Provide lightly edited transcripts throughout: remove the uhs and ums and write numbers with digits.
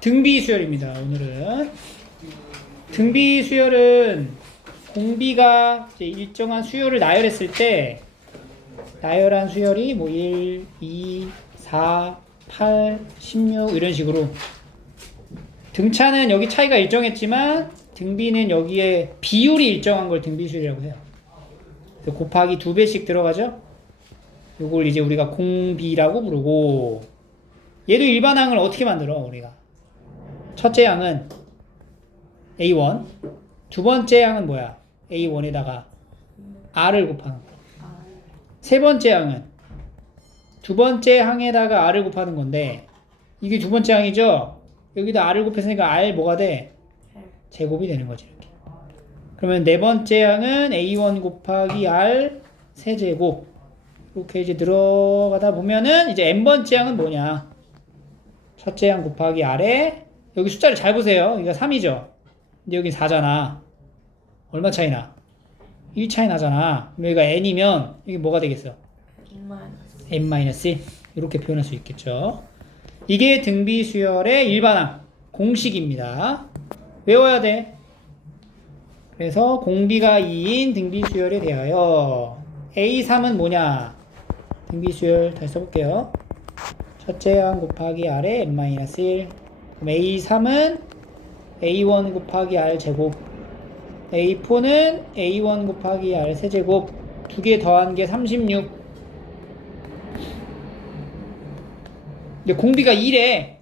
등비 수열입니다. 오늘은 등비 수열은 공비가 이제 일정한 수열을 나열했을 때 나열한 수열이 뭐 1, 2, 4, 8, 16 이런 식으로 등차는 여기 차이가 일정했지만 등비는 여기에 비율이 일정한 걸 등비수열이라고 해요. 그래서 곱하기 2배씩 들어가죠. 요걸 이제 우리가 공비라고 부르고, 얘도 일반항을 어떻게 만들어 우리가? 첫째 항은 A1, 두 번째 항은 뭐야? A1에다가 R을 곱하는 거. 세 번째 항은 두 번째 항에다가 R을 곱하는 건데, 이게 두 번째 항이죠? 여기다 R을 곱했으니까 R 뭐가 돼? 제곱이 되는 거지, 이렇게. 그러면 네 번째 항은 A1 곱하기 R 세제곱. 이렇게 이제 들어가다 보면은 이제 n번째 항은 뭐냐? 첫째 항 곱하기 R에, 여기 숫자를 잘 보세요. 여기가 3이죠? 근데 여긴 4잖아. 얼마 차이나? 1 차이 나잖아. 그럼 여기가 n이면 이게 뭐가 되겠어? n-1 이렇게 표현할 수 있겠죠. 이게 등비수열의 일반항 공식입니다. 외워야 돼. 그래서 공비가 2인 등비수열에 대하여 A3은 뭐냐? 등비수열 다시 써볼게요. 첫째 항 곱하기 R에 n-1. 그럼 A3은 A1 곱하기 R 제곱, A4는 A1 곱하기 R 세제곱, 두 개 더한 게 36. 근데 공비가 2래.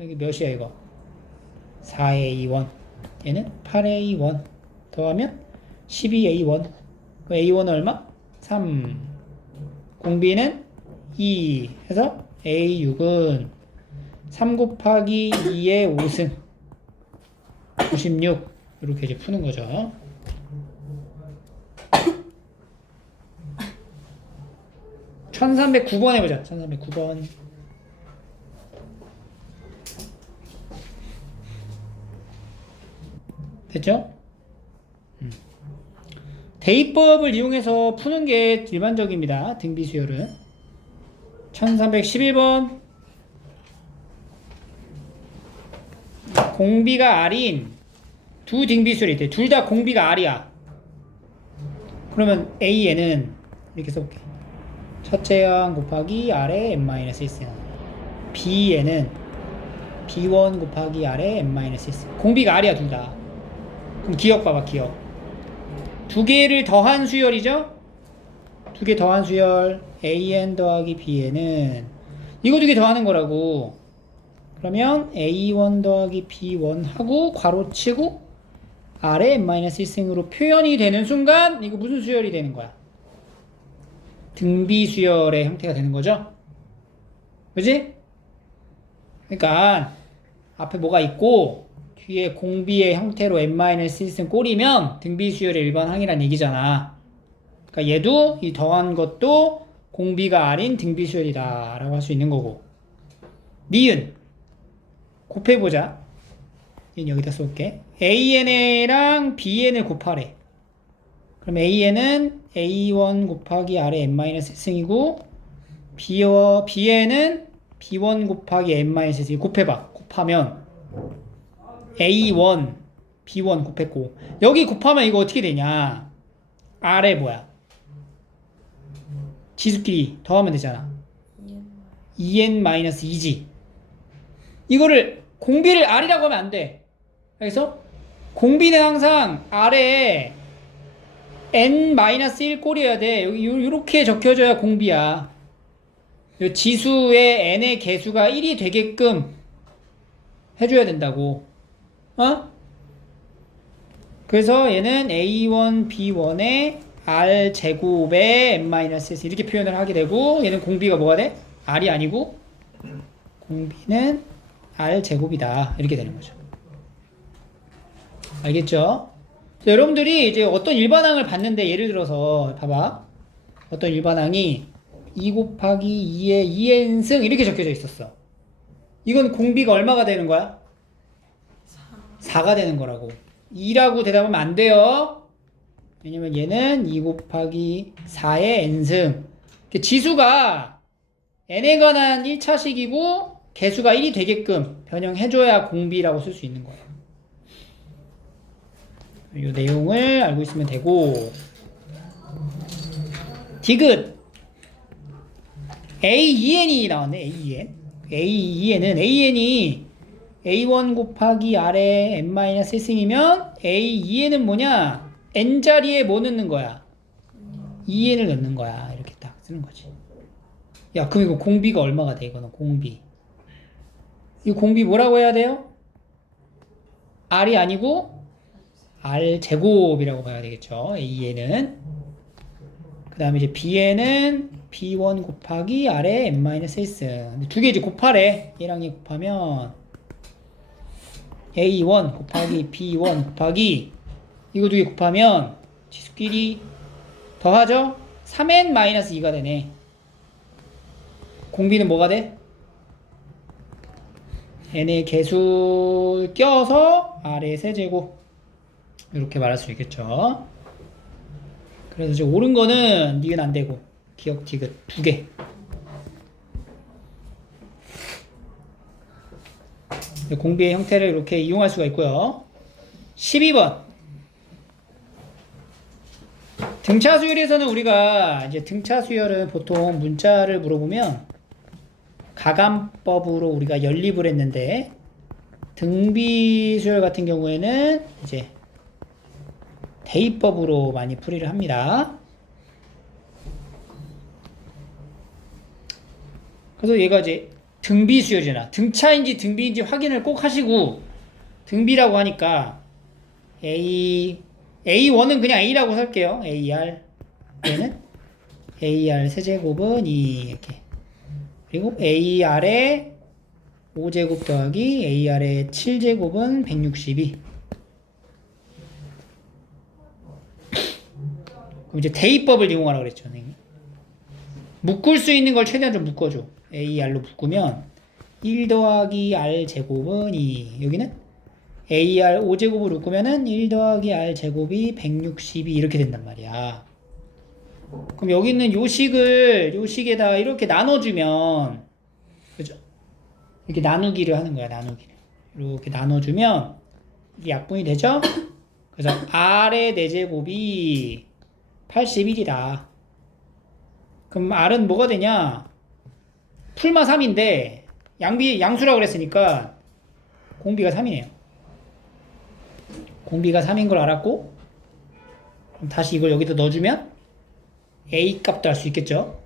이게 몇이야 이거? 4A1. 얘는 8A1. 더하면 12A1. 그럼 A1은 얼마? 3. 공비는 2. 해서 A6은 3 곱하기 2의 5승. 96. 이렇게 이제 푸는 거죠. (1309번) 해보자. 1309번. 됐죠? 대입법을 이용해서 푸는 게 일반적입니다. 등비수열은 1311번. 공비가 R인 두 등비수열이 있대. 둘 다 공비가 R이야. 그러면 A에는 이렇게 써볼게. 첫째 항 곱하기 R에 n-1. B에는 B1 곱하기 R에 n-1. 공비가 R이야 둘 다. 그럼 기억 봐봐, 기억. 두 개를 더한 수열이죠? 두 개 더한 수열 AN 더하기 BN은 이거 두 개 더하는 거라고. 그러면 A1 더하기 B1 하고 괄호치고 R에 n-1승으로 표현이 되는 순간 이거 무슨 수열이 되는 거야? 등비수열의 형태가 되는 거죠? 그지? 그러니까 앞에 뭐가 있고 뒤에 공비의 형태로 n-1승 꼴이면 등비수열의 일반항이란 얘기잖아. 그러니까 얘도 이 더한 것도 공비가 R인 등비수열이다 라고 할 수 있는 거고. 니은 곱해보자. 얘는 여기다 쏠게. AN이랑 BN을 곱하래. 그럼 AN은 A1 곱하기 R의 n-1승이고 BN은 B1 곱하기 n-1승. 곱해봐. 곱하면 A1, B1 곱했고, 여기 곱하면 이거 어떻게 되냐? R에 뭐야? 지수끼리 더하면 되잖아. 2n-2지. 이거를 공비를 R이라고 하면 안 돼. 그래서 공비는 항상 R에 n-1 꼴이어야 돼. 여기 요렇게 적혀져야 공비야. 요 지수의 n의 개수가 1이 되게끔 해줘야 된다고. 어? 그래서 얘는 A1, B1의 R 제곱에 n-1 이렇게 표현을 하게 되고, 얘는 공비가 뭐가 돼? R이 아니고 공비는 R 제곱이다 이렇게 되는 거죠. 알겠죠? 여러분들이 이제 어떤 일반항을 봤는데, 예를 들어서 봐봐. 어떤 일반항이 2 곱하기 2의 2n승 이렇게 적혀져 있었어. 이건 공비가 얼마가 되는 거야? 4가 되는 거라고. 2라고 대답하면 안 돼요. 왜냐면 얘는 2 곱하기 4의 n승. 지수가 n에 관한 1차식이고 개수가 1이 되게끔 변형해줘야 공비라고 쓸 수 있는 거예요. 이 내용을 알고 있으면 되고, 디귿 A2n이 나왔네. A2n은 AN이 A1 곱하기 R의 n-1승이면 A2n은 뭐냐? n자리에 뭐 넣는 거야? 2n을 넣는 거야. 이렇게 딱 쓰는 거지. 야, 그럼 이거 공비가 얼마가 돼? 이거는 공비. 이 공비 뭐라고 해야 돼요? R이 아니고 R 제곱이라고 봐야 되겠죠. A에는. 그 다음에 이제 B에는 B1 곱하기 R의 n-1승. 두 개 이제 곱하래. 얘랑 얘 곱하면 A1 곱하기 B1 곱하기 이거 두 개 곱하면 지수끼리 더하죠? 3n-2가 되네. 공비는 뭐가 돼? n의 개수 껴서 r의 세제곱 이렇게 말할 수 있겠죠. 그래서 이제 옳은 거는 니은 안 되고 기억 디귿 두 개. 공비의 형태를 이렇게 이용할 수가 있고요. 12번 등차 수열에서는 우리가 이제 등차 수열은 보통 문자를 물어보면 가감법으로 우리가 연립을 했는데 등비 수열 같은 경우에는 이제 대입법으로 많이 풀이를 합니다. 그래서 얘가 이제 등비 수열이잖아. 등차인지 등비인지 확인을 꼭 하시고 등비라고 하니까 A1은 그냥 A라고 할게요. AR 얘는 AR 세제곱은 2 이렇게 그리고 AR의 5제곱 더하기 AR의 7제곱은 162. 그럼 이제 대입법을 이용하라고 그랬죠. 묶을 수 있는 걸 최대한 좀 묶어줘. AR로 묶으면 1 더하기 R 제곱은 2. 여기는 AR 5제곱을 묶으면은 1 더하기 R 제곱이 162 이렇게 된단 말이야. 그럼 여기 있는 요식에다 이렇게 나눠주면, 그죠? 이렇게 나누기를 하는 거야, 나누기를. 이렇게 나눠주면 이게 약분이 되죠? 그래서 R의 4제곱이 81이다. 그럼 R은 뭐가 되냐? 풀마 3인데 양수라고 그랬으니까 공비가 3이네요. 공비가 3인 걸 알았고 그럼 다시 이걸 여기다 넣어주면 A 값도 알 수 있겠죠.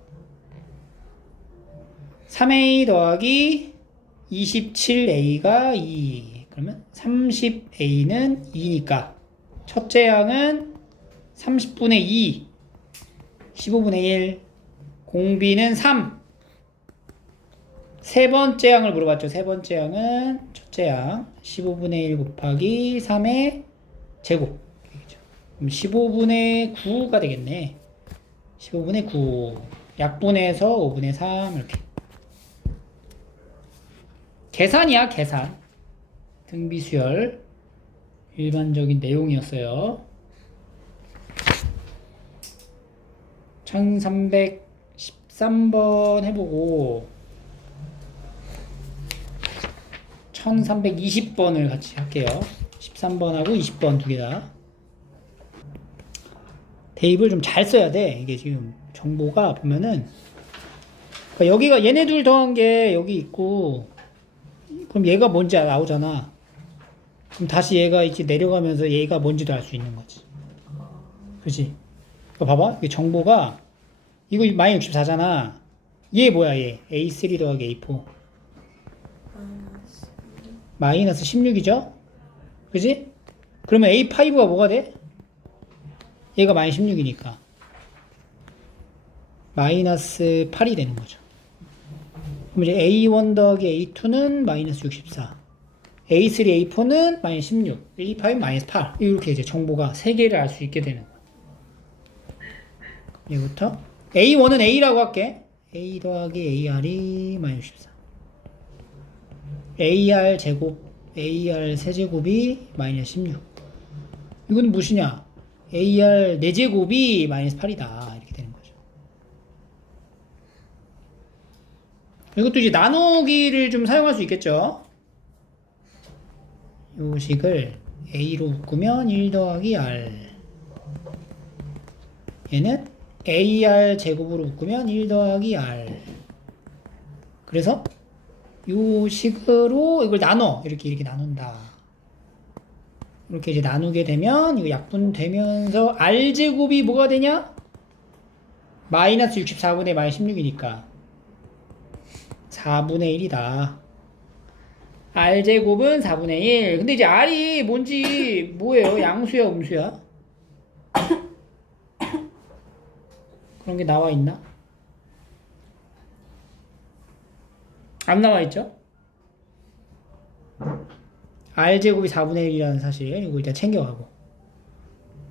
3A 더하기 27A가 2 그러면 30A는 2니까 첫째 항은 30분의 2 15분의 1 공비는 3 세 번째 항을 물어봤죠. 세 번째 항은 첫째 항 15분의 1 곱하기 3의 제곱 그럼 15분의 9가 되겠네. 15분의 9 약분해서 5분의 3 이렇게 계산이야 계산. 등비수열 일반적인 내용이었어요. 1313번 해보고 1320번을 같이 할게요. 13번하고 20번 두 개 다. 대입을 좀 잘 써야 돼. 이게 지금 정보가 보면은 그러니까 여기가 얘네 둘 더한 게 여기 있고 그럼 얘가 뭔지 나오잖아. 그럼 다시 얘가 이제 내려가면서 얘가 뭔지도 알 수 있는 거지. 그치? 봐봐. 이게 정보가 이거 마이너스 64잖아. 얘 뭐야 얘? A3 더하기 A4 마이너스 16이죠? 그지? 그러면 A5가 뭐가 돼? 얘가 마이너스 16이니까 마이너스 8이 되는 거죠. 그럼 이제 A1 더하기 A2는 마이너스 64 A3, A4는 마이너스 16 A5 마이너스 8 이렇게 이제 정보가 3개를 알 수 있게 되는 거야. 여기부터 A1은 A라고 할게. A 더하기 AR이 마이너스 14 AR 제곱 AR 세제곱이 마이너스 16 이건 무엇이냐? AR 4제곱이 마이너스 8이다 이렇게 되는 거죠. 이것도 이제 나누기를 좀 사용할 수 있겠죠. 요 식을 a로 묶으면 1 더하기 r, 얘는 ar 제곱으로 묶으면 1 더하기 r. 그래서 요 식으로 이걸 나눠 이렇게 나눈다. 이렇게 이제 나누게 되면 이거 약분되면서 r 제곱이 뭐가 되냐? 마이너스 64분의 마이너스 16이니까 4분의 1이다. r 제곱은 4분의 1. 근데 이제 r이 뭔지 뭐예요? 양수야, 음수야? 그런 게 나와 있나? 안 나와 있죠? r 제곱이 4분의 1이라는 사실 이거 일단 챙겨가고.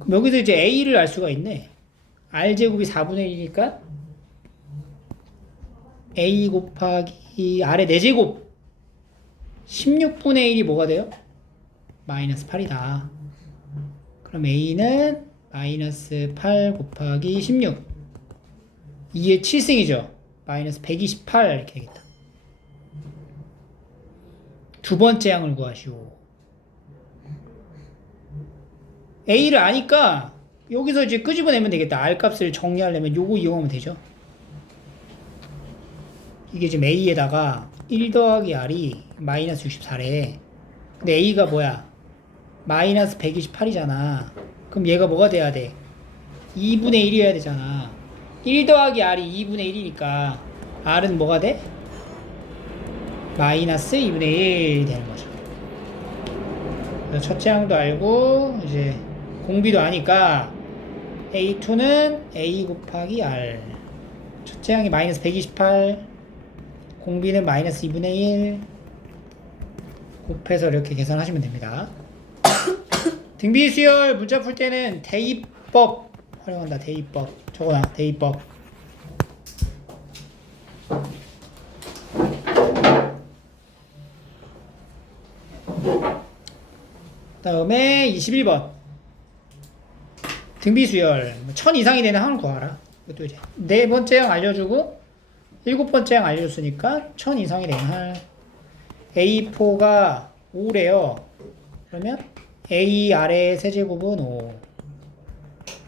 그럼 여기서 이제 a를 알 수가 있네. r 제곱이 4분의 1이니까 a 곱하기 r의 4제곱 16분의 1이 뭐가 돼요? 마이너스 8이다. 그럼 a는 마이너스 8 곱하기 16 2의 7승이죠. 마이너스 128 이렇게 되겠다. 두 번째 항을 구하시오. a를 아니까 여기서 이제 끄집어내면 되겠다. r 값을 정리하려면 요거 이용하면 되죠. 이게 지금 a에다가 1 더하기 r이 마이너스 64래. 근데 a가 뭐야? 마이너스 128이잖아. 그럼 얘가 뭐가 돼야 돼? 2분의 1이어야 되잖아. 1 더하기 r이 2분의 1이니까 r은 뭐가 돼? 마이너스 2분의 1 되는 거죠. 그래서 첫째 항도 알고 이제 공비도 아니까 A2는 A 곱하기 R. 첫째 항이 마이너스 128, 공비는 마이너스 2분의 1 곱해서 이렇게 계산하시면 됩니다. 등비수열 문자 풀 때는 대입법 활용한다. 대입법 적어놔. 대입법. 다음에 21번 등비수열 1000 이상이 되는 항을 구하라. 이것도 이제 네 번째 항 알려주고 일곱 번째 항 알려줬으니까 1000 이상이 되는 항. A4가 5래요. 그러면 A 아래 세제곱은 5,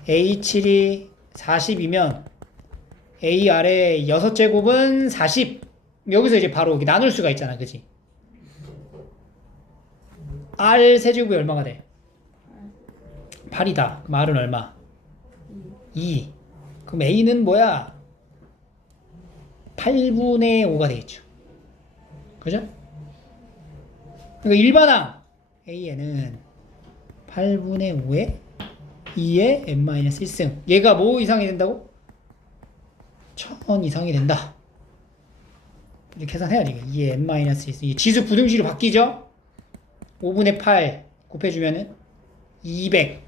A7이 40이면 A 아래 6제곱은 40. 여기서 이제 바로 나눌 수가 있잖아, 그지? R 세제곱이 얼마가 돼? 8이다. 그럼 R은 얼마? 2. 그럼 A는 뭐야? 8분의 5가 되겠죠. 그죠? 그러니까 일반항 A에는 8분의 5에 2의 n-1승. 얘가 뭐 이상이 된다고? 1000 이상이 된다. 이렇게 계산해야지. 2의 n-1승. 이 지수 부등식으로 바뀌죠? 5분의 8 곱해주면은 200,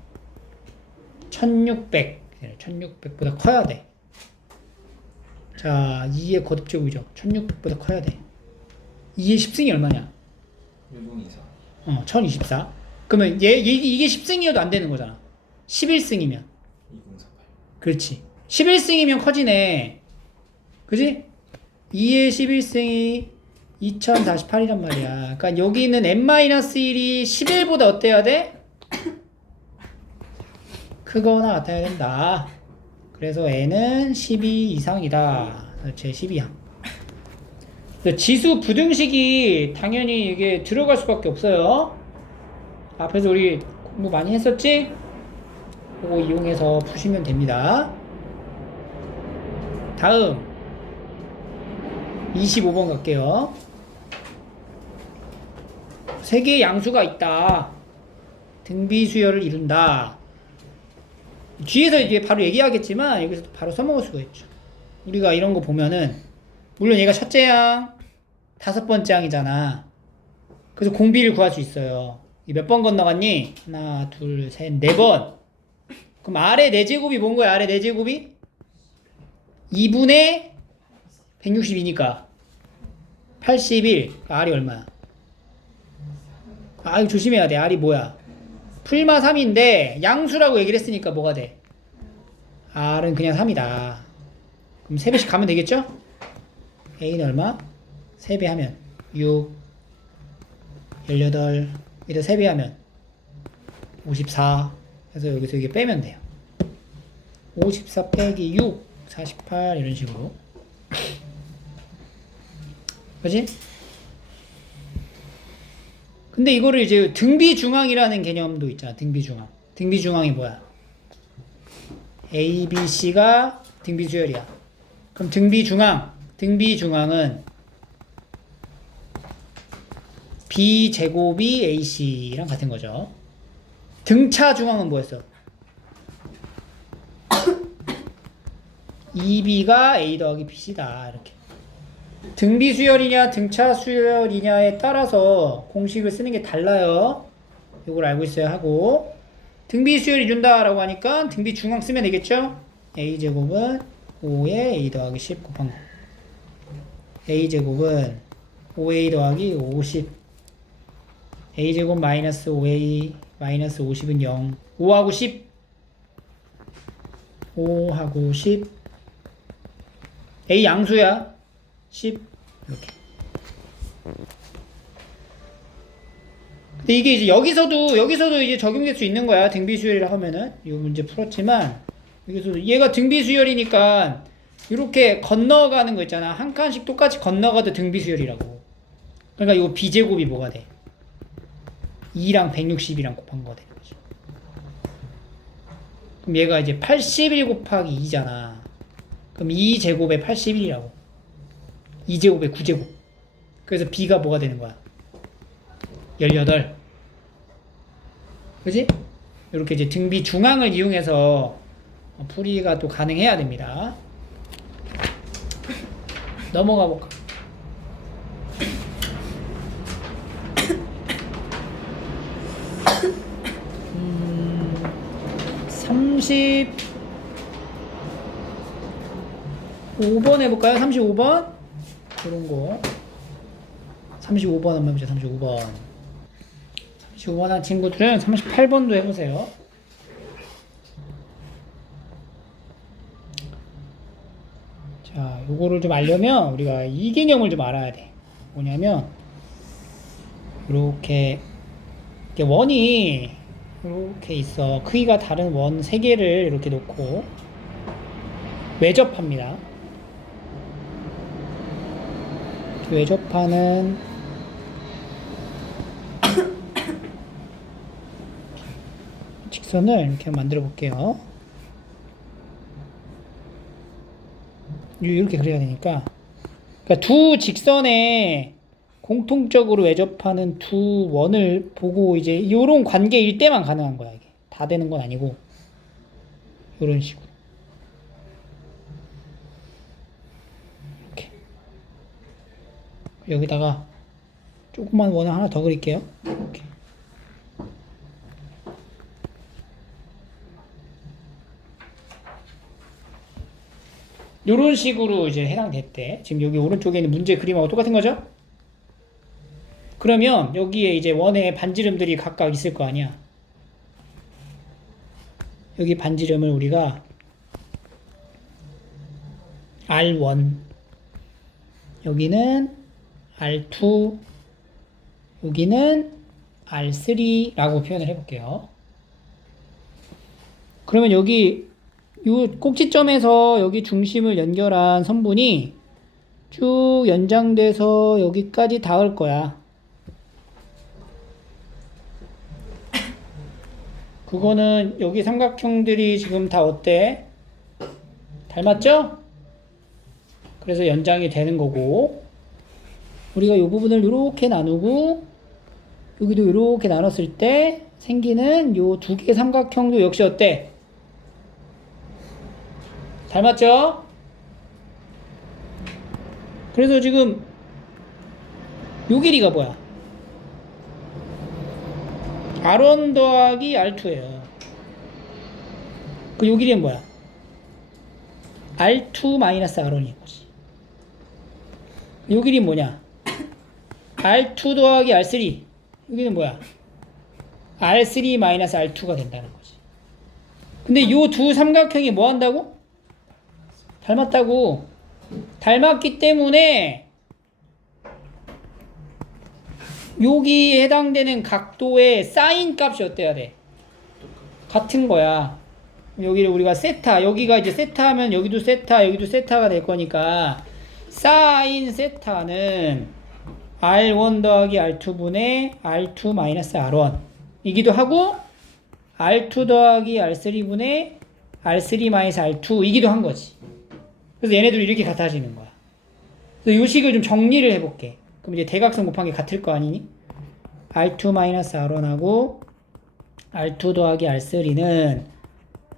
1600, 1600보다 커야 돼. 자, 2의 거듭제곱이죠. 1600보다 커야 돼. 2의 10승이 얼마냐? 624. 1024. 그러면 이게 10승이어도 안 되는 거잖아. 11승이면. 2048. 그렇지. 11승이면 커지네. 그지? 2의 11승이 2048이란 말이야. 그러니까 여기는 n-1이 11보다 어때야 돼? 크거나 같아야 된다. 그래서 n은 12 이상이다. 제 12항. 지수 부등식이 당연히 이게 들어갈 수밖에 없어요. 앞에서 우리 공부 많이 했었지? 그거 이용해서 푸시면 됩니다. 다음 25번 갈게요. 세 개의 양수가 있다. 등비수열을 이룬다. 뒤에서 이제 바로 얘기하겠지만 여기서 바로 써먹을 수가 있죠. 우리가 이런 거 보면은 물론 얘가 첫째 항, 다섯 번째 항이잖아. 그래서 공비를 구할 수 있어요. 몇 번 건너갔니? 하나, 둘, 셋, 네 번. 그럼 아래 4제곱이 뭔 거야? 아래 4제곱이? 2분의 162니까 81. R이 얼마야? 아, 이거 조심해야 돼. R이 뭐야? 풀마 3인데 양수라고 얘기를 했으니까 뭐가 돼? R은 그냥 3이다. 그럼 3배씩 가면 되겠죠? A는 얼마? 3배하면 6, 18, 여기다 3배하면 54. 그래서 여기서 이게 빼면 돼요. 54 빼기 6, 48 이런 식으로. 그지? 근데 이거를 이제 등비중앙이라는 개념도 있잖아. 등비중앙. 등비중앙이 뭐야? A, B, C가 등비수열이야. 그럼 등비중앙은 B 제곱이 AC랑 같은 거죠. 등차 중앙은 뭐였어? 2B가 A 더하기 BC다. 이렇게. 등비 수열이냐 등차 수열이냐에 따라서 공식을 쓰는 게 달라요. 이걸 알고 있어야 하고, 등비 수열이 준다라고 하니까 등비 중앙 쓰면 되겠죠? A 제곱은 5에 A 더하기 10 곱한 거. A 제곱은 5A 더하기 50. A 제곱 마이너스 5A 마이너스 50은 0. 5하고 10. 5하고 10. A 양수야. 10. 이렇게. 근데 이게 이제 여기서도 이제 적용될 수 있는 거야. 등비수열이라 하면은. 이 문제 풀었지만, 여기서도 얘가 등비수열이니까 이렇게 건너가는 거 있잖아. 한 칸씩 똑같이 건너가도 등비수열이라고. 그러니까 이거 B제곱이 뭐가 돼? 2랑 160이랑 곱한 거가 되는 거지. 그럼 얘가 이제 81 곱하기 2잖아. 그럼 2제곱에 81이라고. 2제곱에 9제곱. 그래서 B가 뭐가 되는 거야? 18. 그지? 이렇게 이제 등비 중앙을 이용해서 풀이가 또 가능해야 됩니다. 넘어가 볼까? 35번 해볼까요? 35번? 이런 거. 35번 한번 해보자. 35번 한 친구들은 38번도 해보세요. 자, 요거를 좀 알려면 우리가 이 개념을 좀 알아야 돼. 뭐냐면, 이렇게 원이 이렇게 있어. 크기가 다른 원 3개를 이렇게 놓고 외접합니다. 외접하는 직선을 이렇게 만들어 볼게요. 이렇게 그려야 되니까, 그러니까 두 직선에 공통적으로 외접하는 두 원을 보고 이제 이런 관계일 때만 가능한 거야. 이게 다 되는 건 아니고, 이런 식으로 이렇게 여기다가 조그만 원을 하나 더 그릴게요. 이렇게. 이런 식으로 이제 해당됐대. 지금 여기 오른쪽에 있는 문제 그림하고 똑같은 거죠? 그러면 여기에 이제 원의 반지름들이 각각 있을 거 아니야. 여기 반지름을 우리가 R1, 여기는 R2, 여기는 R3라고 표현을 해볼게요. 그러면 여기 이 꼭지점에서 여기 중심을 연결한 선분이 쭉 연장돼서 여기까지 닿을 거야. 그거는 여기 삼각형들이 지금 다 어때? 닮았죠? 그래서 연장이 되는 거고, 우리가 이 부분을 이렇게 나누고 여기도 이렇게 나눴을 때 생기는 이 두 개의 삼각형도 역시 어때? 닮았죠? 그래서 지금 요 길이가 뭐야? R1 더하기 R2예요. 그 요 길이는 뭐야? R2 마이너스 R1인 거지. 요 길이는 뭐냐? R2 더하기 R3. 여기는 뭐야? R3 마이너스 R2가 된다는 거지. 근데 요 두 삼각형이 뭐 한다고? 닮았다고. 닮았기 때문에 여기에 해당되는 각도의 사인 값이 어때야 돼? 같은 거야. 여기를 우리가 세타, 여기가 이제 세타하면 여기도 세타, 여기도 세타가 될 거니까 사인 세타는 R1 더하기 R2분의 R2 마이너스 R1 이기도 하고 R2 더하기 R3분의 R3 마이너스 R2 이기도 한 거지. 그래서 얘네들 이렇게 같아지는 거야. 그래서 이 식을 좀 정리를 해볼게. 그럼 이제 대각선 곱한 게 같을 거 아니니? R2 마이너스 R1하고 R2 더하기 R3는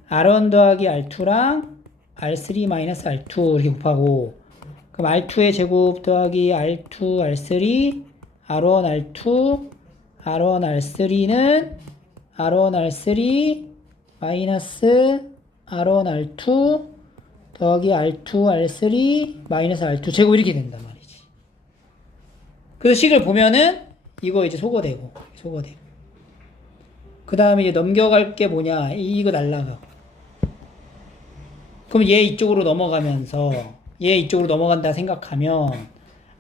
R1 더하기 R2랑 R3 마이너스 R2 이렇게 곱하고 그럼 R2의 제곱 더하기 R2 R3 R1 R2 R1 R3는 R1 R3 마이너스 R1 R2 더하기 R2 R3 마이너스 R2 제곱 이렇게 된단 말이지. 그래서 식을 보면은 이거 이제 소거되고 그 다음에 이제 넘겨갈 게 뭐냐 이거 날라가. 그럼 얘 이쪽으로 넘어가면서 얘 이쪽으로 넘어간다 생각하면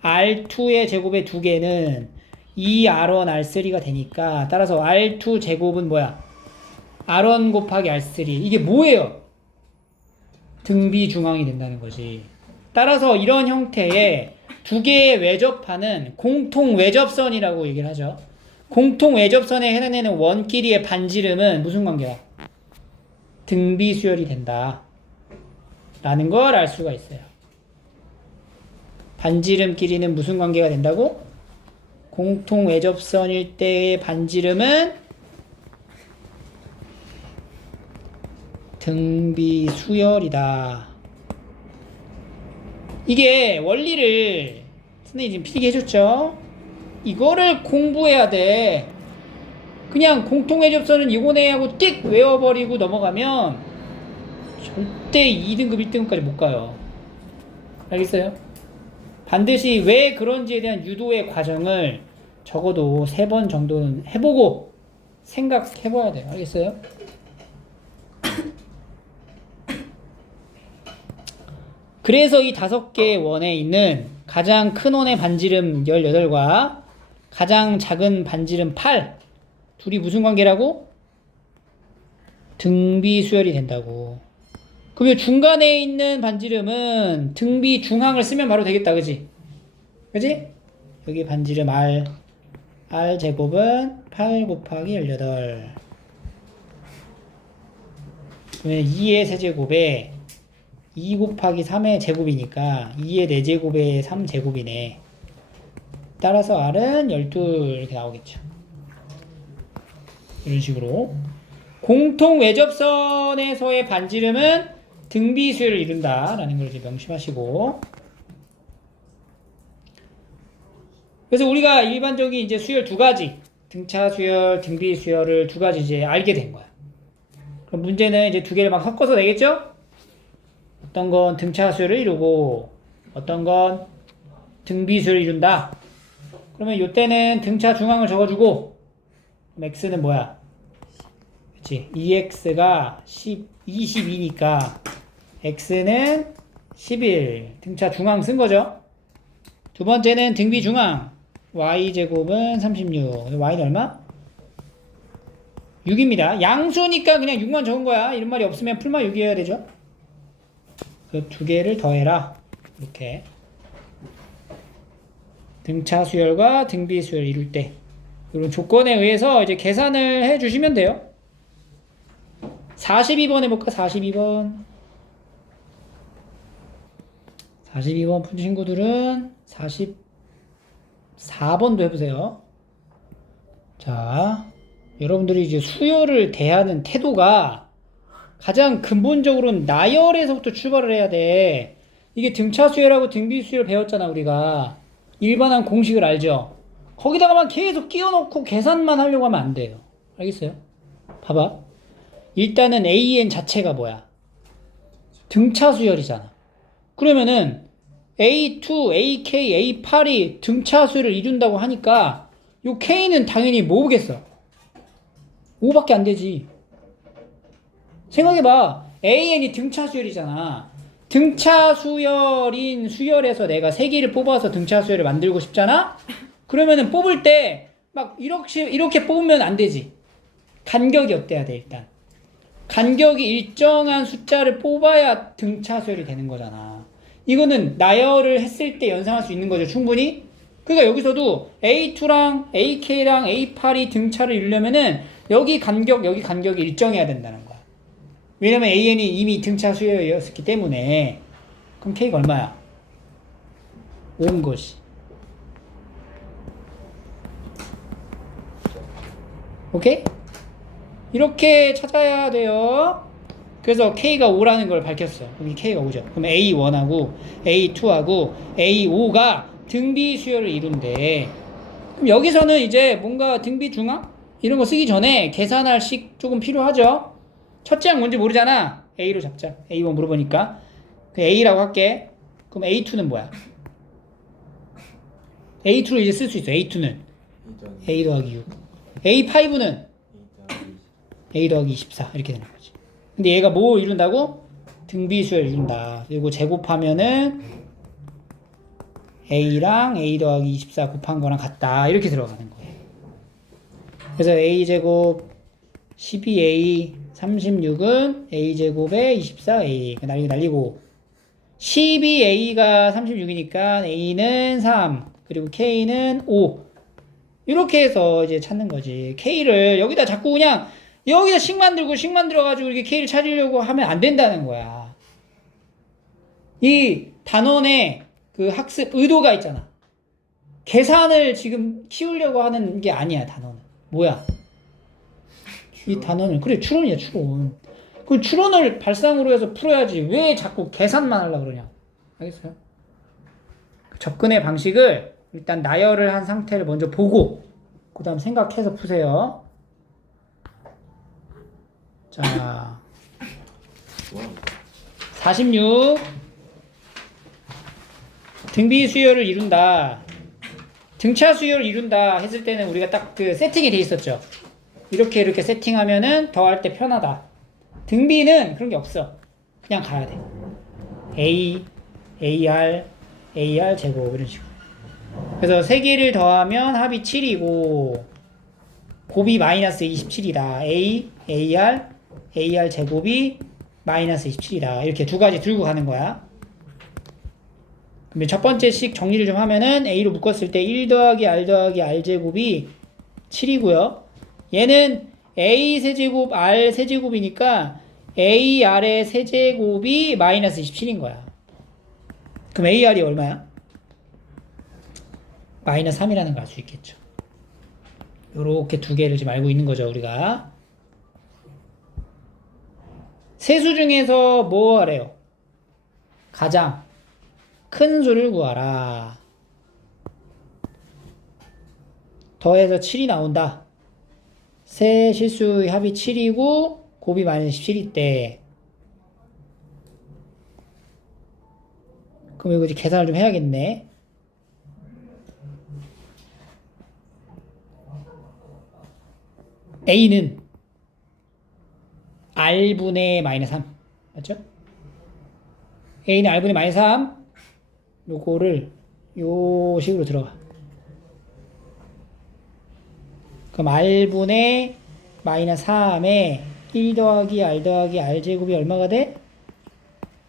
R2의 제곱의 두 개는 2R1 R3가 되니까 따라서 R2 제곱은 뭐야? R1 곱하기 R3 이게 뭐예요? 등비 중앙이 된다는 거지. 따라서 이런 형태의 두 개의 외접하는 공통 외접선이라고 얘기를 하죠. 공통 외접선에 해당되는 원끼리의 반지름은 무슨 관계야? 등비 수열이 된다 라는 걸 알 수가 있어요. 반지름끼리는 무슨 관계가 된다고? 공통 외접선일 때의 반지름은 등비 수열이다. 이게 원리를 선생님이 지금 필기 해줬죠? 이거를 공부해야 돼. 그냥 공통 외접선은 이거네 하고 띡 외워버리고 넘어가면 절대 2등급, 1등급까지 못 가요. 알겠어요? 반드시 왜 그런지에 대한 유도의 과정을 적어도 3번 정도는 해보고 생각해봐야 돼요. 알겠어요? 그래서 이 5개의 원에 있는 가장 큰 원의 반지름 18과 가장 작은 반지름 8 둘이 무슨 관계라고? 등비 수열이 된다고. 그럼 중간에 있는 반지름은 등비 중항을 쓰면 바로 되겠다. 그지? 그지? 여기 반지름 R 제곱은 8 곱하기 18 그러면 2의 세제곱에 2 곱하기 3의 제곱이니까 2의 4제곱에 3제곱이네. 따라서 R은 12 이렇게 나오겠죠. 이런 식으로 공통 외접선에서의 반지름은 등비 수열을 이룬다 라는 걸 이제 명심하시고, 그래서 우리가 일반적인 이제 수열 두 가지, 등차 수열, 등비 수열을 두 가지 이제 알게 된 거야. 그럼 문제는 이제 두 개를 막 섞어서 내겠죠? 어떤 건 등차 수열을 이루고 어떤 건 등비 수열을 이룬다. 그러면 이때는 등차 중앙을 적어주고 x는 뭐야? 그치? 2x가 22니까 x는 11 등차 중앙 쓴 거죠. 두 번째는 등비 중앙 y제곱은 36 y는 얼마? 6입니다. 양수니까 그냥 6만 적은 거야. 이런 말이 없으면 풀만 6이어야 되죠. 그 두 개를 더해라. 이렇게 등차 수열과 등비 수열 이룰 때 이런 조건에 의해서 이제 계산을 해 주시면 돼요. 42번 해볼까? 42번 푼 친구들은 44번도 해보세요. 자, 여러분들이 이제 수열을 대하는 태도가 가장 근본적으로는 나열에서부터 출발을 해야 돼. 이게 등차 수열하고 등비 수열 배웠잖아. 우리가 일반한 공식을 알죠. 거기다가만 계속 끼워놓고 계산만 하려고 하면 안 돼요. 알겠어요? 봐봐. 일단은 AN 자체가 뭐야? 등차 수열이잖아. 그러면은 A2, AK, A8이 등차 수열을 이룬다고 하니까 요 K는 당연히 뭐겠어? 5밖에 안 되지. 생각해봐. AN이 등차 수열이잖아. 등차 수열인 수열에서 내가 3개를 뽑아서 등차 수열을 만들고 싶잖아? 그러면은 뽑을 때 막 이렇게 뽑으면 안 되지. 간격이 어때야 돼, 일단. 간격이 일정한 숫자를 뽑아야 등차 수열이 되는 거잖아. 이거는 나열을 했을 때 연상할 수 있는 거죠, 충분히. 그러니까 여기서도 A2랑 AK랑 A8이 등차를 이루려면은 여기 간격이 일정해야 된다는 거야. 왜냐면 AN이 이미 등차 수열이었기 때문에. 그럼 K가 얼마야? 5인 것이. 오케이? 이렇게 찾아야 돼요. 그래서 K가 5라는 걸 밝혔어. 여기 K가 5죠. 그럼 A1하고 A2하고 A5가 등비 수열을 이룬대. 그럼 여기서는 이제 뭔가 등비 중앙? 이런 거 쓰기 전에 계산할 식 조금 필요하죠. 첫째 항 뭔지 모르잖아. A로 잡자. A1 물어보니까. A라고 할게. 그럼 A2는 뭐야? A2를 이제 쓸 수 있어. A2는 A 더하기 6. A5는 A 더하기 24 이렇게 되는 거지. 근데 얘가 뭐 이룬다고? 등비수열 이룬다. 그리고 제곱하면은 A랑 A 더하기 24 곱한 거랑 같다. 이렇게 들어가는 거예요. 그래서 A제곱 12A 36은 A제곱에 24A 날리고 12A가 36이니까 A는 3 그리고 K는 5 이렇게 해서 이제 찾는 거지. K를 여기다 자꾸 그냥 여기다 식 만들어가지고 이렇게 K를 찾으려고 하면 안 된다는 거야. 이 단원의 그 학습 의도가 있잖아. 계산을 지금 키우려고 하는 게 아니야, 단원은. 뭐야? 이 단원을. 그래, 추론이야, 추론. 그 추론을 발상으로 해서 풀어야지. 왜 자꾸 계산만 하려고 그러냐. 알겠어요? 접근의 방식을 일단 나열을 한 상태를 먼저 보고, 그 다음 생각해서 푸세요. 자, 46. 등비 수열을 이룬다. 등차 수열을 이룬다 했을 때는 우리가 딱 그 세팅이 돼 있었죠. 이렇게 세팅하면은 더할 때 편하다. 등비는 그런 게 없어. 그냥 가야 돼. A, AR 제곱 이런 식으로. 그래서 세 개를 더하면 합이 7이고 곱이 마이너스 27이다. AR 제곱이 마이너스 27이다. 이렇게 두 가지 들고 가는 거야. 그럼 첫 번째 식 정리를 좀 하면은 A로 묶었을 때 1 더하기 R 더하기 R 제곱이 7이고요. 얘는 A 세제곱 R 세제곱이니까 AR의 세제곱이 마이너스 27인 거야. 그럼 AR이 얼마야? 마이너스 3이라는 걸 알 수 있겠죠. 요렇게 두 개를 지금 알고 있는 거죠, 우리가. 세수 중에서 뭐 하래요? 가장 큰 수를 구하라. 더해서 7이 나온다. 세 실수의 합이 7이고 곱이 마이너스 17일 때. 그럼 이거 이제 계산을 좀 해야겠네. A는 R분의 마이너스 3. 맞죠? A는 R분의 마이너스 3. 요거를 요 식으로 들어가. 그럼 R분의 마이너스 3에 1 더하기 R 더하기 R 제곱이 얼마가 돼?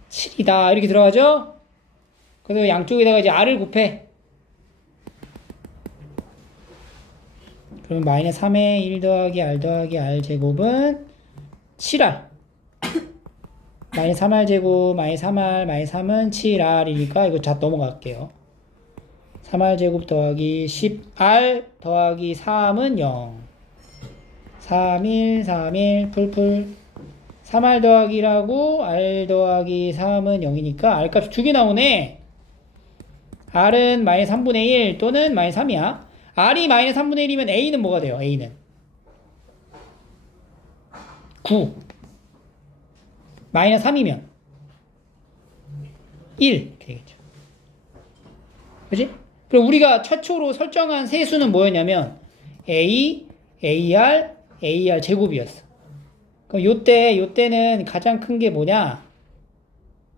7이다. 이렇게 들어가죠? 그래서 양쪽에다가 이제 R을 곱해. 그러면 마이너스 3에 1 더하기 R 더하기 R 제곱은 7R. 마이너스 3R 제곱, 마이너스 3R, 마이너스 3은 7R이니까 이거 다 넘어갈게요. 3R 제곱 더하기 10R 더하기 3은 0. 3, 1, 풀풀. 3R 더하기라고 R 더하기 3은 0이니까 R 값이 두 개 나오네. R은 마이너스 3분의 1 또는 마이너스 3이야. R이 마이너스 3분의 1이면 A는 뭐가 돼요? A는 9. 마이너스 3이면 1 이렇게 되겠죠. 그치? 그럼 우리가 최초로 설정한 세수는 뭐였냐면 A, AR 제곱이었어. 그럼 요때는 가장 큰 게 뭐냐?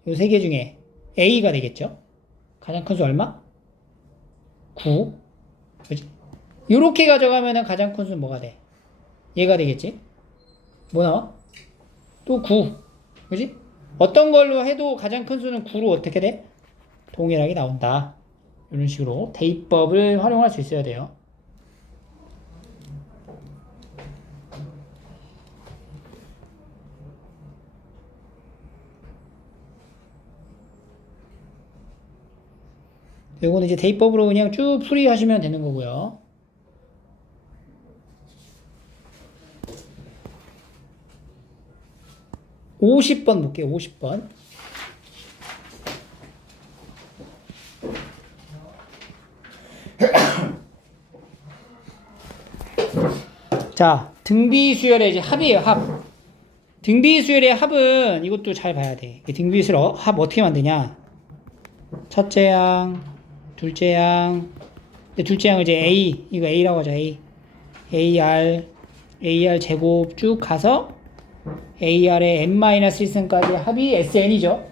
요 세 개 중에 A가 되겠죠. 가장 큰 수 얼마? 9. 그치? 요렇게 가져가면은 가장 큰 수는 뭐가 돼? 얘가 되겠지? 뭐 나와? 또 9. 그지? 어떤 걸로 해도 가장 큰 수는 9로 어떻게 돼? 동일하게 나온다. 이런 식으로 대입법을 활용할 수 있어야 돼요. 이거는 이제 대입법으로 그냥 쭉 풀이하시면 되는 거고요. (50번) 볼게요. 50번. 자, 등비수열의 이제 합이에요. 합. 등비수열의 합은 이것도 잘 봐야 돼. 등비수열 합 어떻게 만드냐? 첫째 양, 둘째 양. 근데 둘째 양을 이제 A, 이거 A라고 하자. A. AR 제곱 쭉 가서 AR의 n-1승까지 합이 SN이죠.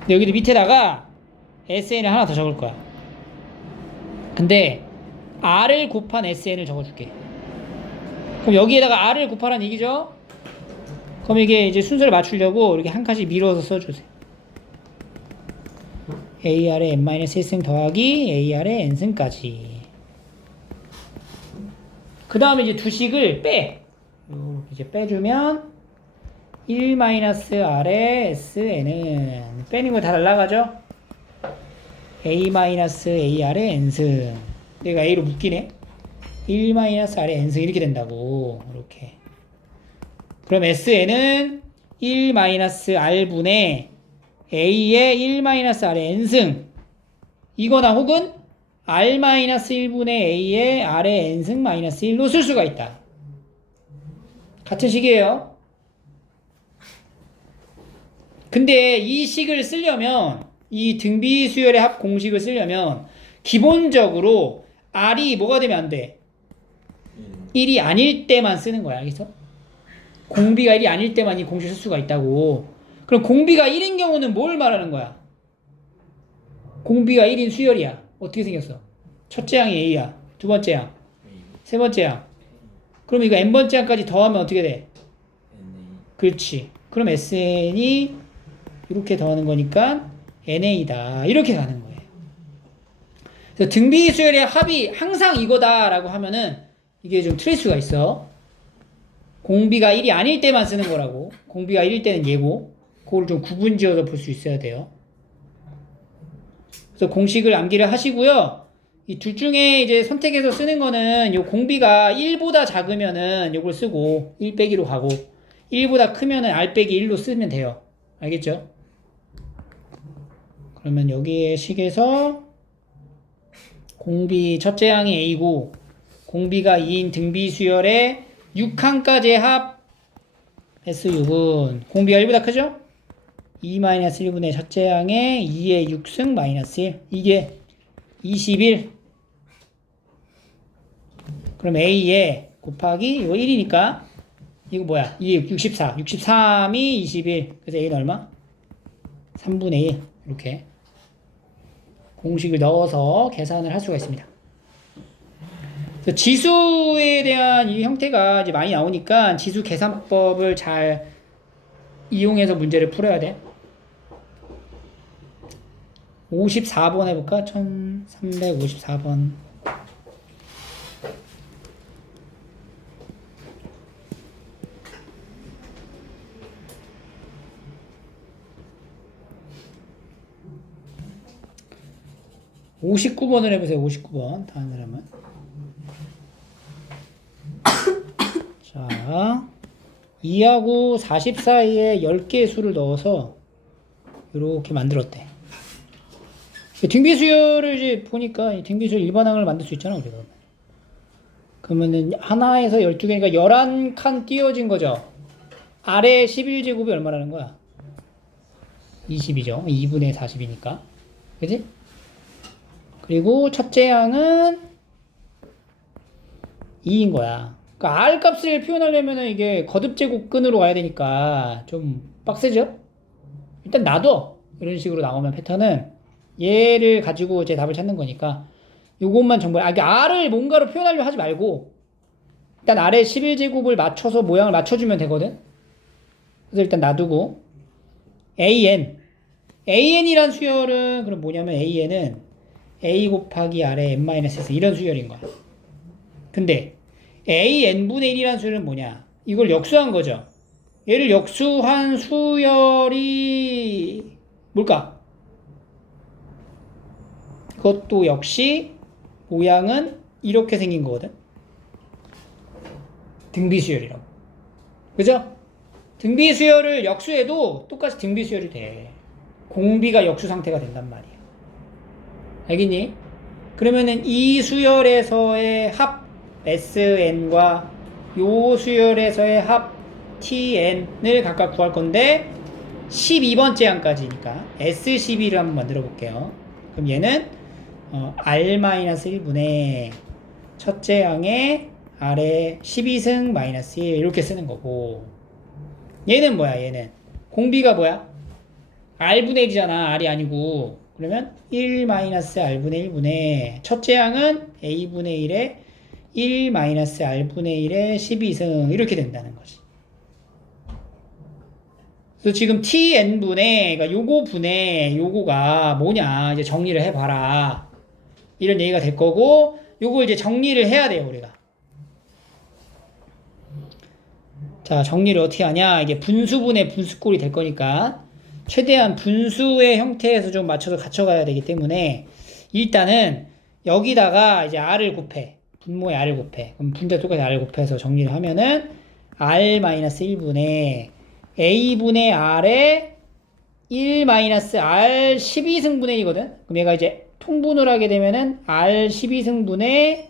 근데 여기도 밑에다가 SN을 하나 더 적을 거야. 근데 R을 곱한 SN을 적어줄게. 그럼 여기에다가 R을 곱하라는 얘기죠? 그럼 이게 이제 순서를 맞추려고 이렇게 한 칸씩 밀어서 써주세요. AR의 n-1승 더하기 AR의 n승까지. 그 다음에 이제 두 식을 빼. 이제 빼주면 1-R의 SN은 빼는 거 다 날라가죠? A-AR의 n승. 내가 A로 묶이네. 1-R의 n승 이렇게 된다고. 이렇게. 그럼 SN은 1-R분의 A의 1-R의 n승. 이거나 혹은 R-1분의 A의 R의 n승 마이너스 1로 쓸 수가 있다. 같은 식이에요. 근데 이 식을 쓰려면, 이 등비수열의 합 공식을 쓰려면 기본적으로 R이 뭐가 되면 안 돼? 1이 아닐 때만 쓰는 거야. 알겠어? 공비가 1이 아닐 때만 이 공식 쓸 수가 있다고. 그럼 공비가 1인 경우는 뭘 말하는 거야? 공비가 1인 수열이야. 어떻게 생겼어? 첫째 양이 A야. 두 번째 양. 세 번째 양. 그럼 이거 n번째 양까지 더하면 어떻게 돼? 그렇지. 그럼 SN이 이렇게 더하는 거니까 NA다. 이렇게 가는 거예요. 그래서 등비수열의 합이 항상 이거다라고 하면은 이게 좀 틀릴 수가 있어. 공비가 1이 아닐 때만 쓰는 거라고. 공비가 1일 때는 얘고. 그걸 좀 구분 지어서 볼 수 있어야 돼요. 그래서 공식을 암기를 하시고요. 이 둘 중에 이제 선택해서 쓰는 거는 요 공비가 1보다 작으면은 요걸 쓰고 1 빼기로 가고 1보다 크면은 R 빼기 1로 쓰면 돼요. 알겠죠? 그러면 여기에 식에서 공비 첫째 양이 A고 공비가 2인 등비수열의 6항까지의 합 S6은 공비가 1보다 크죠? 2-1분의 첫째 양의 2의 6승 마이너스 1. 이게 21. 그럼 A에 곱하기 이거 1이니까 이거 뭐야? 2, 64. 63이 21. 그래서 A는 얼마? 3분의 1. 이렇게 공식을 넣어서 계산을 할 수가 있습니다. 그래서 지수에 대한 이 형태가 이제 많이 나오니까 지수 계산법을 잘 이용해서 문제를 풀어야 돼. 54번 해볼까? 1354번. (59번을) 해보세요. 59번. 다음 사람은. 자, 2하고 40 사이에 10개의 수를 넣어서 이렇게 만들었대. 등비수열을 이제 보니까 등비수열 일반항을 만들 수 있잖아, 우리가. 그러면은 하나에서 12개니까 11칸 띄워진 거죠. 아래 11제곱이 얼마라는 거야? 20이죠. 2분의 40이니까. 그지? 그리고 첫째 양은 2인 거야. 그러니까 R 값을 표현하려면 이게 거듭제곱근으로 가야 되니까 좀 빡세죠? 일단 놔둬. 이런 식으로 나오면 패턴은 얘를 가지고 제 답을 찾는 거니까 요것만 정보. 그러니까 R을 뭔가로 표현하려고 하지 말고 일단 R에 11제곱을 맞춰서 모양을 맞춰주면 되거든. 그래서 일단 놔두고 AN이란 수열은 그럼 뭐냐면 AN은 A 곱하기 R에 n-s 이런 수열인 거야. 근데 AN분의 1이란 수열은 뭐냐? 이걸 역수한 거죠. 얘를 역수한 수열이 뭘까? 그것도 역시 모양은 이렇게 생긴 거거든. 등비수열이라고. 그죠? 등비수열을 역수해도 똑같이 등비수열이 돼. 공비가 역수 상태가 된단 말이야. 알겠니? 그러면은 이 수열에서의 합 SN과 요 수열에서의 합 TN을 각각 구할 건데 12번째 항까지니까 S12를 한번 만들어 볼게요. 그럼 얘는 R-1분의 첫째 항에 R에 12승 마이너스 1 이렇게 쓰는 거고 얘는 뭐야? 얘는 공비가 뭐야? R분의 1이잖아. R이 아니고 그러면 1 마이너스 R분의 1분의 첫째 항은 A분의 1에 1 마이너스 R분의 1에 12승 이렇게 된다는 거지. 그래서 지금 TN분의 그러니까 요거 분의 요거가 뭐냐 이제 정리를 해봐라 이런 얘기가 될 거고 요거 이제 정리를 해야 돼요 우리가. 자 정리를 어떻게 하냐 이게 분수분의 분수꼴이 될 거니까 최대한 분수의 형태에서 좀 맞춰서 갖춰가야 되기 때문에 일단은 여기다가 이제 R을 곱해. 분모에 R을 곱해. 그럼 분자 똑같이 R을 곱해서 정리를 하면은 R-1분의 A분의 R에 1-R 12승분의 1이거든? 그럼 얘가 이제 통분을 하게 되면은 R 12승분의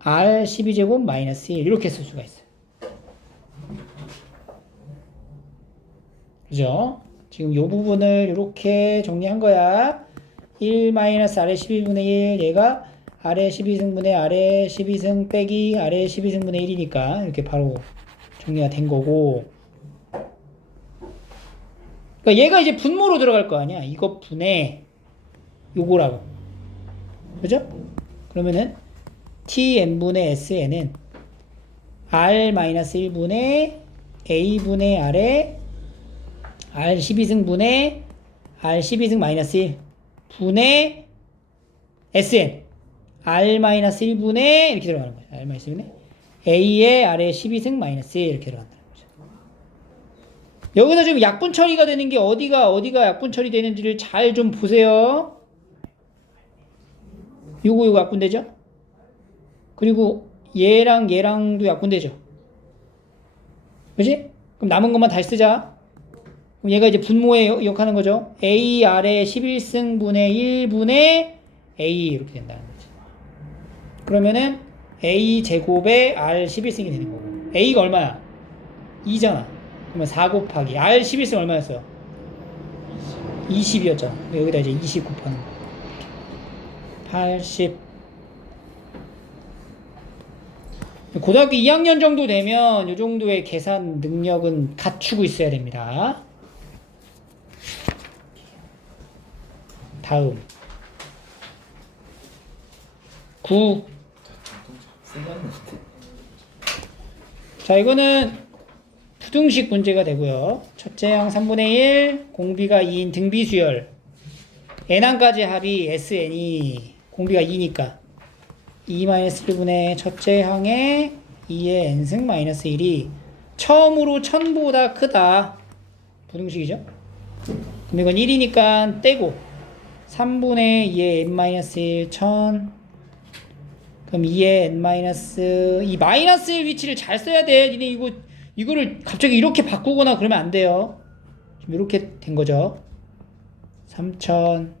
R 12제곱 마이너스 1 이렇게 쓸 수가 있어요. 그죠? 지금 요 부분을 이렇게 정리한 거야. 1-R의 12분의 1 얘가 R의 12승분의 R의 12승 빼기 R의 12승분의 1이니까 이렇게 바로 정리가 된 거고 그러니까 얘가 이제 분모로 들어갈 거 아니야. 이거 분의 요거라고. 그죠? 그러면은 Tn분의 Sn은 R-1분의 A분의 R에 R 12승분의 R 12승 마이너스 1 분의 Sn R-1분의 이렇게 들어가는 거죠. R-1분의 A의 R의 12승 마이너스 1 이렇게 들어간다는 거죠. 여기서 지금 약분 처리가 되는 게 어디가 약분 처리되는지를 잘 좀 보세요. 요거 약분되죠? 그리고 얘랑도 약분되죠? 그지? 그럼 남은 것만 다시 쓰자. 그럼 얘가 이제 분모에 역하는 거죠. A, R의 11승분의 1분의 A 이렇게 된다는 거지. 그러면은 A 제곱에 R 11승이 되는 거고. A가 얼마야? 2잖아. 그러면 4 곱하기 R 11승 얼마였어요? 20이었잖아. 여기다 이제 20 곱하는 거. 80. 고등학교 2학년 정도 되면 이 정도의 계산 능력은 갖추고 있어야 됩니다. 다음 9. 자 이거는 부등식 문제가 되고요. 첫째 항 3분의 1 공비가 2인 등비수열 n항까지 합이 sn이 공비가 2니까 2-1분의 첫째 항에 2의 n승 마이너스 1이 처음으로 1000보다 크다. 부등식이죠. 그럼 이건 1이니까 떼고 3분의 2의 n-1 1000 그럼 2의 n- 이 마이너스 1 위치를 잘 써야 돼. 니네 이거를 갑자기 이렇게 바꾸거나 그러면 안 돼요. 지금 이렇게 된 거죠. 3000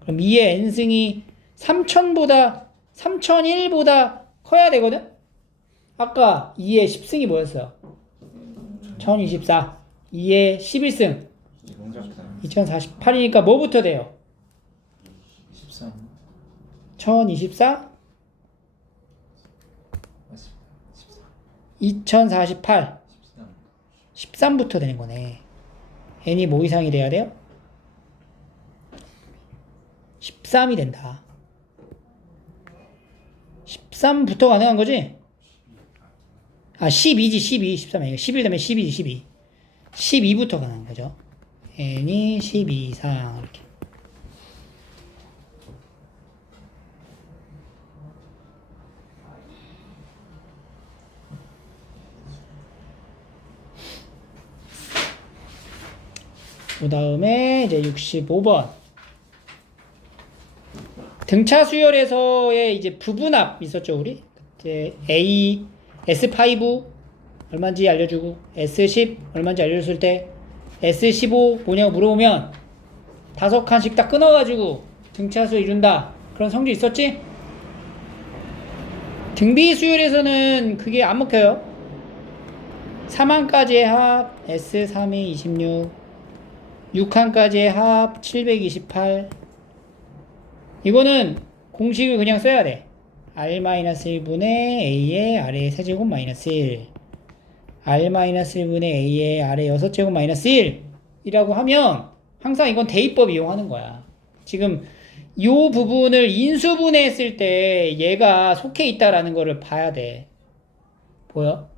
그럼 2의 n승이 3001보다 커야 되거든? 아까 2의 10승이 뭐였어요? 1024 2의 11승 2048이니까 뭐부터 돼요? 13 1024 2048 13부터 되는 거네. n이 뭐 이상이 돼야 돼요? 13이 된다. 13부터 가능한 거지? 아, 12지, 12. 13 아니고 11 되면 12지, 12. 12부터 가능한 거죠. n이 12 이상, 이렇게. 그 다음에 이제 65번. 등차 수열에서의 이제 부분합 있었죠, 우리? 이제 A, S5 얼마인지 알려주고, S10 얼마인지 알려줬을 때, S15 뭐냐고 물어보면, 5칸씩 딱 끊어가지고 등차수 이룬다. 그런 성질 있었지? 등비 수열에서는 그게 안 먹혀요. 3항까지의 합, S32 26. 6칸까지의 합 728. 이거는 공식을 그냥 써야 돼. R-1분의 A의 아래 세제곱 마이너스 1. R-1분의 A의 아래 6제곱 마이너스 1 이라고 하면 항상 이건 대입법 이용하는 거야. 지금 이 부분을 인수분해했을 때 얘가 속해 있다라는 거를 봐야 돼. 보여?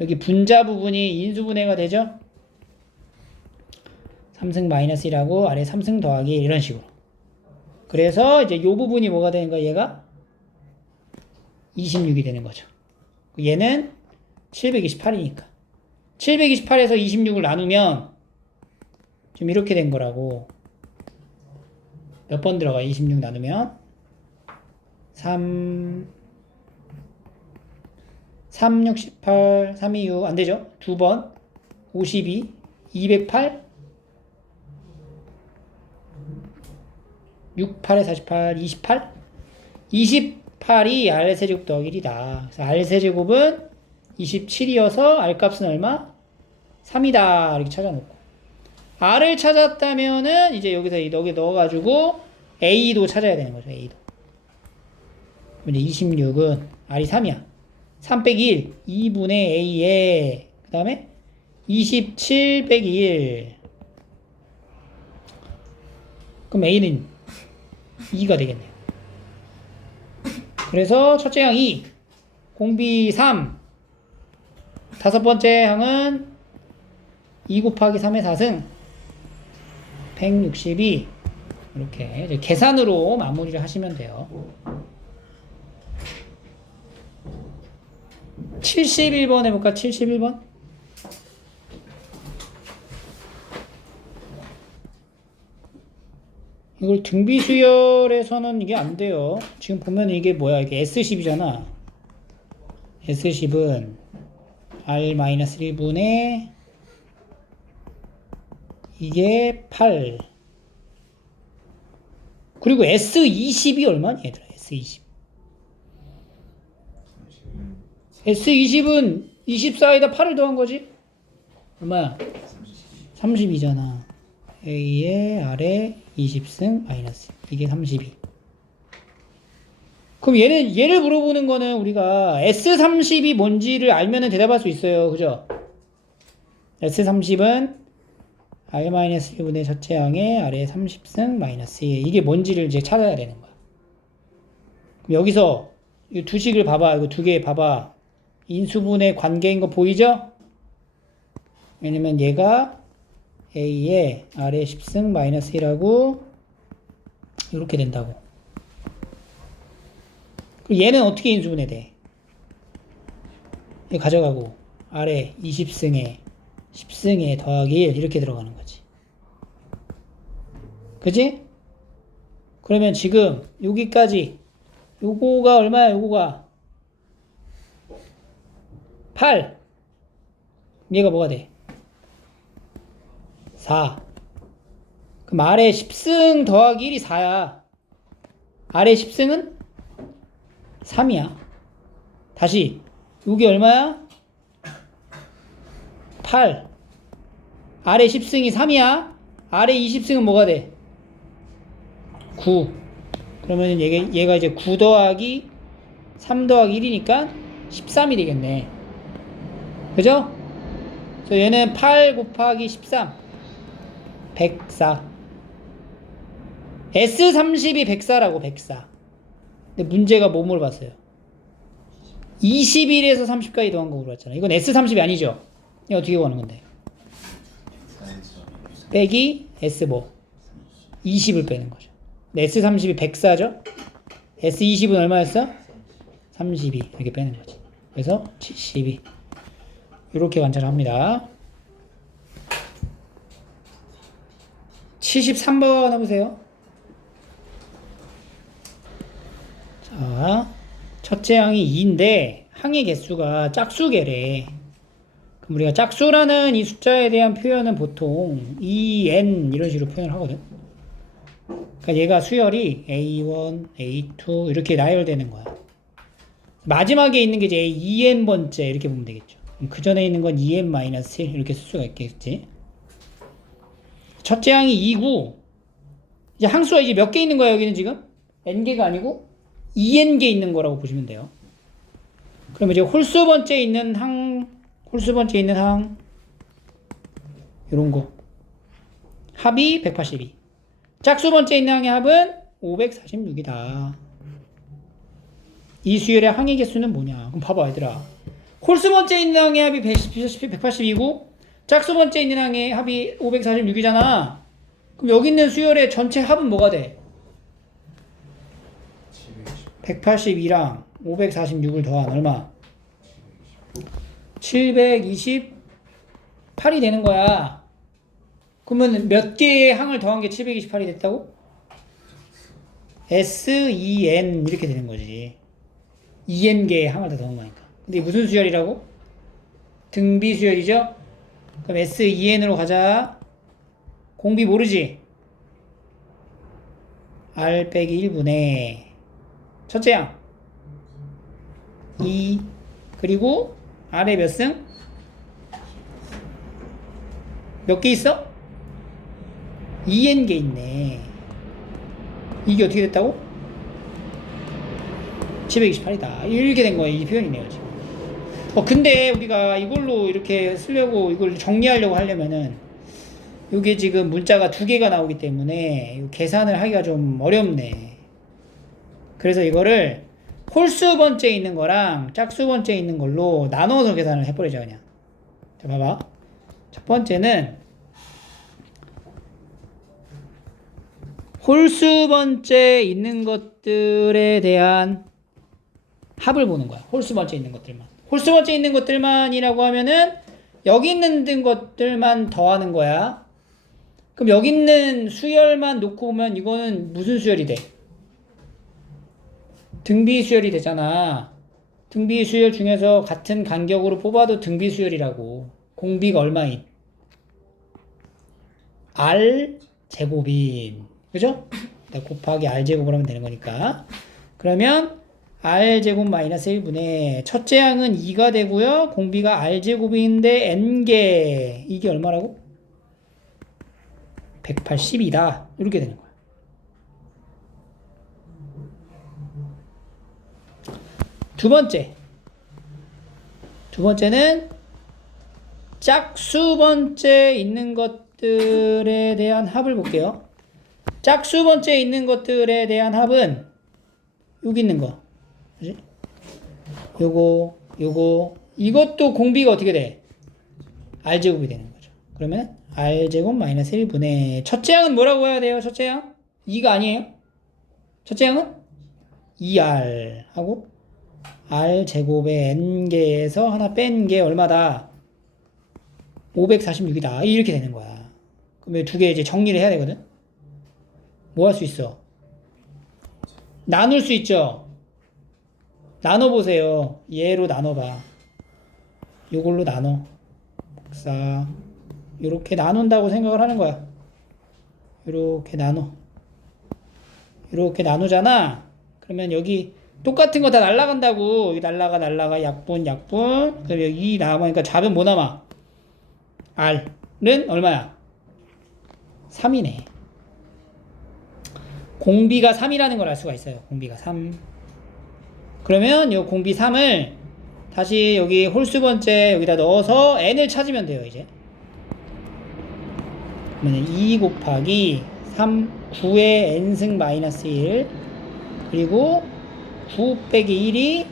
여기 분자 부분이 인수분해가 되죠? 3승 마이너스 1하고 아래 3승 더하기 1 이런 식으로. 그래서 이제 요 부분이 뭐가 되는 거야? 얘가 26이 되는 거죠. 얘는 728이니까. 728에서 26을 나누면 지금 이렇게 된 거라고. 몇 번 들어가? 26 나누면 3 6, 18, 3, 2, 6 안 되죠? 두 번 52, 208 6, 8에 48, 28? 28이 R세제곱 더하기 1이다. 그래서 R세제곱은 27이어서 R값은 얼마? 3이다. 이렇게 찾아놓고. R을 찾았다면은 이제 여기서 여기 넣어가지고 A도 찾아야 되는 거죠. A도. 이제 26은 R이 3이야. 3 빼기 1. 2분의 A에 그 다음에 27 빼기 1. 그럼 A는 2가 되겠네요. 그래서 첫째 항 2, 공비 3, 다섯 번째 항은 2 곱하기 3의 4승 162. 이렇게 이제 계산으로 마무리를 하시면 돼요. 71번 해볼까? 71번? 이걸 등비 수열에서는 이게 안 돼요. 지금 보면 이게 뭐야? 이게 S10이잖아. S10은 R-1분의 이게 8. 그리고 S20이 얼마니 얘들아? S20. S20은 24에다 8을 더한 거지? 얼마야? 32잖아. A의 아래 20승 마이너스. 이게 32. 그럼 얘를 물어보는 거는 우리가 S30이 뭔지를 알면은 대답할 수 있어요. 그죠? S30은 R-1분의 첫째 항의 아래 30승 마이너스 2. 이게 뭔지를 이제 찾아야 되는 거야. 그럼 여기서 이 두 식을 봐봐. 이거 두 개 봐봐. 인수분해 관계인 거 보이죠? 왜냐면 얘가 A의 아래 10승 마이너스 1하고 이렇게 된다고. 그리고 얘는 어떻게 인수분해 돼? 얘 가져가고 아래 20승에 10승에 더하기 1 이렇게 들어가는 거지. 그지? 그러면 지금 여기까지 요거가 얼마야? 요거가 8. 얘가 뭐가 돼? 4. 그럼 아래 10승 더하기 1이 4야. 아래 10승은 3이야. 다시 요게 얼마야? 8. 아래 10승이 3이야. 아래 20승은 뭐가 돼? 9. 그러면 얘가 이제 9 더하기 3 더하기 1이니까 13이 되겠네. 그죠? 그래서 얘는 8 곱하기 13 104. S30이 104라고 104. 근데 문제가 뭐 물어봤어요? 21에서 30까지 더한 거 물어봤잖아. 이건 S30이 아니죠? 이거 어떻게 구하는 건데? 빼기 S 뭐? 20을 빼는 거죠. S30이 104죠? S20은 얼마였어? 32 이렇게 빼는 거지. 그래서 72 이렇게 관찰합니다. 73번 해보세요. 자, 첫째 항이 2인데 항의 개수가 짝수계래. 그럼 우리가 짝수라는 이 숫자에 대한 표현은 보통 EN 이런 식으로 표현을 하거든. 그러니까 얘가 수열이 A1, A2 이렇게 나열되는 거야. 마지막에 있는 게 이제 EN번째 이렇게 보면 되겠죠. 그 전에 있는 건 EN-1 이렇게 쓸 수가 있겠지. 첫째 항이 2고 이제 항수가 이제 몇 개 있는 거야 여기는 지금? n개가 아니고 2n개 있는 거라고 보시면 돼요. 그러면 이제 홀수 번째 있는 항 요런 거 합이 182. 짝수 번째 있는 항의 합은 546이다. 이 수열의 항의 개수는 뭐냐? 그럼 봐봐 얘들아. 홀수 번째 있는 항의 합이 182고 짝수 번째 있는 항의 합이 546이잖아. 그럼 여기 있는 수열의 전체 합은 뭐가 돼? 182랑 546을 더한 얼마? 728이 되는 거야. 그러면 몇 개의 항을 더한 게 728이 됐다고? SEN 이렇게 되는 거지. EN개의 항을 다 더한 거니까. 근데 무슨 수열이라고? 등비 수열이죠? 그럼 SEN으로 가자. 공비 모르지? R 빼기 1분의 첫째 항 2 그리고 R에 몇 승? 몇 개 있어? 2n개 있네. 이게 어떻게 됐다고? 728이다. 이렇게 된 거야. 이 표현이네요 지금. 근데 우리가 이걸로 이렇게 쓰려고 이걸 정리하려고 하려면은 이게 지금 문자가 2개가 나오기 때문에 계산을 하기가 좀 어렵네. 그래서 이거를 홀수 번째 있는 거랑 짝수 번째 있는 걸로 나눠서 계산을 해버리자 그냥. 자 봐봐. 첫 번째는 홀수 번째 있는 것들에 대한 합을 보는 거야. 홀수 번째 있는 것들만. 홀수 번째 있는 것들만이라고 하면은 여기 있는 것들만 더하는 거야. 그럼 여기 있는 수열만 놓고 보면 이거는 무슨 수열이 돼? 등비 수열이 되잖아. 등비 수열 중에서 같은 간격으로 뽑아도 등비 수열이라고. 공비가 얼마인? R 제곱인. 그죠? 곱하기 R 제곱을 하면 되는 거니까. 그러면 R 제곱 마이너스 1분의 첫째 항은 2가 되고요. 공비가 R 제곱인데 n개. 이게 얼마라고? 180이다. 이렇게 되는 거야. 두 번째는 짝수 번째 있는 것들에 대한 합을 볼게요. 짝수 번째 있는 것들에 대한 합은 여기 있는 거. 그지? 요거 이것도 공비가 어떻게 돼? R제곱이 되는 거죠. 그러면 R제곱 마이너스 1분의 첫째 항은 뭐라고 해야 돼요? 첫째 항? 2가 아니에요? 첫째 항은 2R 하고 R제곱의 n개에서 하나 뺀 게 얼마다? 546이다. 이렇게 되는 거야. 그러면 두 개 이제 정리를 해야 되거든? 뭐 할 수 있어? 나눌 수 있죠? 나눠보세요. 얘로 나눠봐. 요걸로 나눠. 복사. 요렇게 나눈다고 생각을 하는 거야. 요렇게 나눠. 요렇게 나누잖아? 그러면 여기 똑같은 거 다 날라간다고. 여기 날라가 약분 그럼 여기 남으니까 잡은 뭐 남아? R은 얼마야? 3이네. 공비가 3이라는 걸 알 수가 있어요. 공비가 3. 그러면 이 공비 3을 다시 여기 홀수 번째 여기다 넣어서 n을 찾으면 돼요. 이제 그러면 2 곱하기 3 9의 n승 마이너스 1 그리고 9 빼기 1이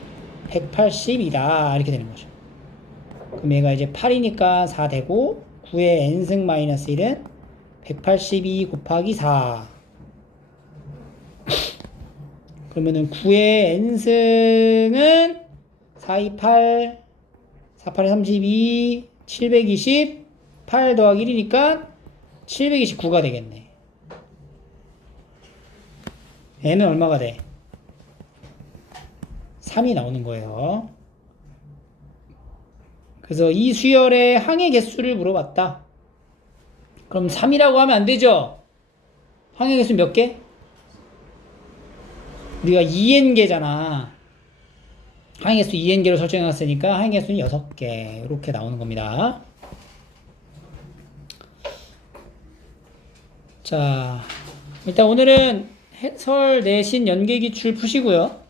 180이다 이렇게 되는 거죠. 그럼 얘가 이제 8이니까 4 되고 9의 n승 마이너스 1은 182 곱하기 4 그러면은 9의 n승은 4, 2, 8 4, 8에 32 720 8 더하기 1이니까 729가 되겠네. n은 얼마가 돼? 3이 나오는 거예요. 그래서 이 수열의 항의 개수를 물어봤다. 그럼 3이라고 하면 안 되죠? 항의 개수 몇 개? 우리가 2n개잖아. 항의 개수 2n개로 설정해놨으니까 항의 개수는 6개. 이렇게 나오는 겁니다. 자, 일단 오늘은 해설 내신 연계기출 푸시고요.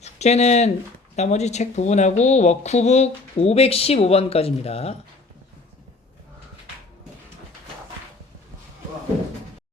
숙제는 나머지 책 부분하고 워크북 515번까지입니다.